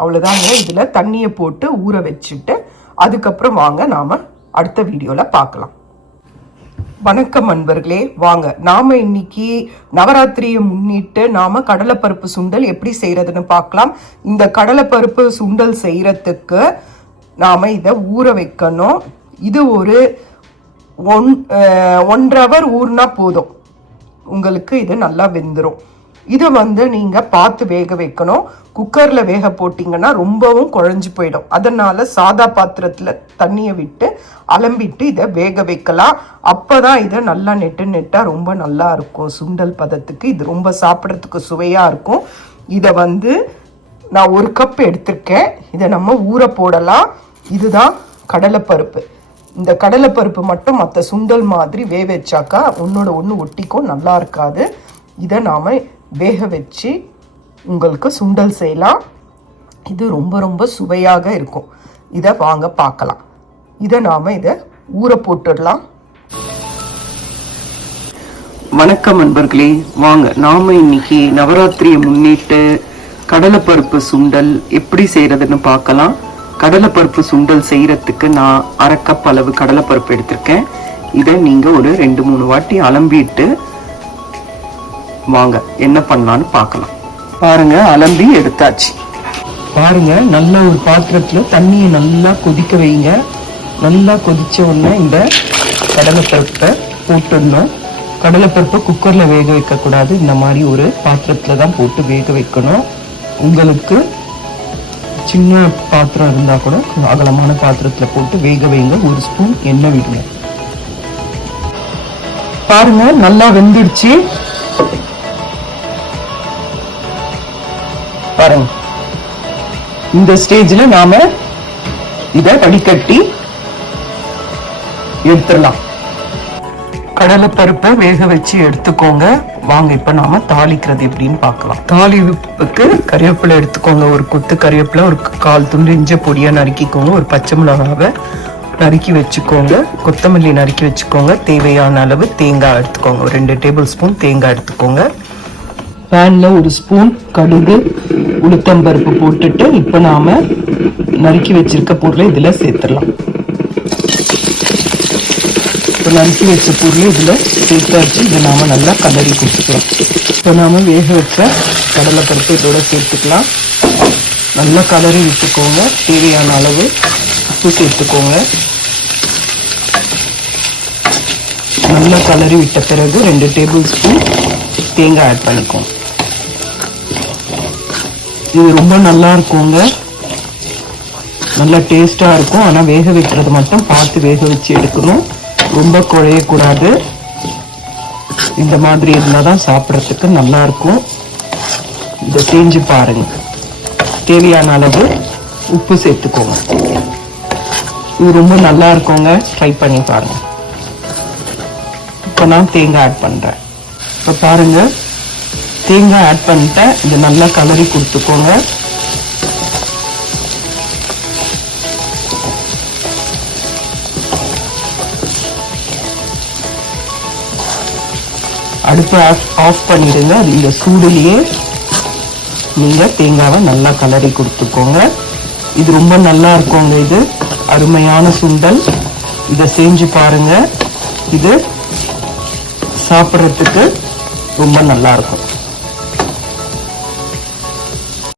அவ்வளோதாங்க இதில் தண்ணியை போட்டு ஊற வச்சுட்டு அதுக்கப்புறம் வாங்க நாம் அடுத்த வீடியோவில் பார்க்கலாம். வணக்கம் அன்பர்களே. வாங்க நாம இன்னைக்கு நவராத்திரியை முன்னிட்டு நாம கடலைப்பருப்பு சுண்டல் எப்படி செய்யறதுன்னு பார்க்கலாம். இந்த கடலைப்பருப்பு சுண்டல் செய்யறதுக்கு நாம இதை ஊற வைக்கணும். இது ஒரு ஒன் ஒன்றவர் ஒன்றரை ஹவர் ஊறினா போதும். உங்களுக்கு இது நல்லா வெந்துடும் இதை வந்து நீங்கள் பார்த்து வேக வைக்கணும். குக்கரில் வேக போட்டிங்கன்னா ரொம்பவும் குழஞ்சு போயிடும். அதனால் சாதா பாத்திரத்தில் தண்ணியை விட்டு அலம்பிட்டு இதை வேக வைக்கலாம். அப்போ தான் இதை நல்லா நெட்டு நெட்டாக ரொம்ப நல்லா இருக்கும். சுண்டல் பதத்துக்கு இது ரொம்ப சாப்பிட்றதுக்கு சுவையாக இருக்கும். இதை வந்து நான் ஒரு கப் எடுத்திருக்கேன். இதை நம்ம ஊற போடலாம். இதுதான் கடலைப்பருப்பு. இந்த கடலைப்பருப்பு மட்டும் மற்ற சுண்டல் மாதிரி வேக வச்சாக்கா ஒன்றோட ஒன்று ஒட்டிக்கும் நல்லா இருக்காது. இதை நாம் வேக வச்சு உங்களுக்கு சுண்டல் செய்யலாம். இது ரொம்ப ரொம்ப சுவையாக இருக்கும். இதை வாங்க பார்க்கலாம். இதை நாம் இதை ஊற போட்டுடலாம். வணக்கம் நண்பர்களே வாங்க நாம இன்னைக்கு நவராத்திரியை முன்னிட்டு கடலைப்பருப்பு சுண்டல் எப்படி செய்யறதுன்னு பார்க்கலாம். கடலைப்பருப்பு சுண்டல் செய்யறதுக்கு நான் அரை கப் அளவு கடலைப்பருப்பு எடுத்திருக்கேன். இதை நீங்கள் ஒரு ரெண்டு மூணு வாட்டி அலம்பிட்டு வாங்க என்ன பண்ணலான்னு பார்க்கலாம். பாருங்க அலம்பி எடுத்தாச்சு. பாருங்க நல்ல ஒரு பாத்திரத்துல தண்ணியை நல்லா கொதிக்க வைங்க. நல்லா கொதிச்ச உடனே இந்த கடலைப்பருப்பை போட்டுடணும் கடலைப்பருப்பை குக்கர்ல வேக வைக்க கூடாது இந்த மாதிரி ஒரு பாத்திரத்துல தான் போட்டு வேக வைக்கணும். உங்களுக்கு சின்ன பாத்திரம் இருந்தா கூட அகலமான பாத்திரத்துல போட்டு வேக வைங்க. ஒரு ஸ்பூன் எண்ணெய் விடுங்க. பாருங்க நல்லா வெந்துடுச்சு. பாருங்க. இந்த ஸ்டேஜ்ல நாம இத வடிகட்டி எடுத்துடலாம். கடலைப்பருப்பை வேக வச்சு எடுத்துக்கோங்க. வாங்க இப்ப நாம தாளிக்கிறது எப்படின்னு பார்க்கலாம். தாளிப்புக்கு கறிவேப்பிலை எடுத்துக்கோங்க. ஒரு கொத்து கறிவேப்பிலை ஒரு கால் துண்டு இஞ்ச பொடியா நறுக்கிக்கோங்க. ஒரு பச்சை மிளகாவை நறுக்கி வச்சுக்கோங்க. கொத்தமல்லி நறுக்கி வச்சுக்கோங்க. தேவையான அளவு தேங்காய் எடுத்துக்கோங்க. ஒரு ரெண்டு டேபிள் ஸ்பூன் தேங்காய் எடுத்துக்கோங்க. பேனில் ஒரு ஸ்பூன் கடுகு உளுத்தம்பருப்பு போட்டுட்டு இப்போ நாம் நறுக்கி வச்சிருக்க பொருளை இதில் சேர்த்துடலாம். இப்போ நறுக்கி வச்ச பொருளை இதில் சேர்த்தாச்சு. இதை நாம் நல்லா கலரி கொடுத்துக்கலாம். இப்போ நாம் வேக வச்ச கடலைப்பருப்பு இதோட சேர்த்துக்கலாம். நல்லா கலரி விட்டுக்கோங்க. தேவையான அளவு உப்பு சேர்த்துக்கோங்க. நல்லா கலரி விட்ட பிறகு ரெண்டு டேபிள் ஸ்பூன் தேங்காய் ஆட் பண்ணிக்கோங்க. இது ரொம்ப நல்லா இருக்குங்க நல்லா டேஸ்டா இருக்கும். ஆனா வேக வைக்கிறது மட்டும் பார்த்து வேக வச்சு எடுக்கணும். ரொம்ப குழையக்கூடாது. இந்த மாதிரி இருந்தால் தான் சாப்பிட்றதுக்கு நல்லா இருக்கும் இதை செஞ்சு பாருங்க. தேவையான அளவு உப்பு சேர்த்துக்கோங்க. இது ரொம்ப நல்லா இருக்குங்க ட்ரை பண்ணி பாருங்க. இப்போ நான் தேங்காய் ஆட் பண்ணுறேன் இப்போ பாருங்க. தேங்காய் ஆட் பண்ணிட்டேன். இது நல்லா கலரி கொடுத்துக்கோங்க. அடுப்பு ஆஃப் ஆஃப் பண்ணிடுங்க. அது இந்த சூடுலேயே நீங்கள் தேங்காவை நல்லா கலரி கொடுத்துக்கோங்க. இது ரொம்ப நல்லா இருக்குங்க இது. அருமையான சுண்டல். இதை செஞ்சு பாருங்க. இது சாப்பிட்றதுக்கு ரொம்ப நல்லா இருக்கும்.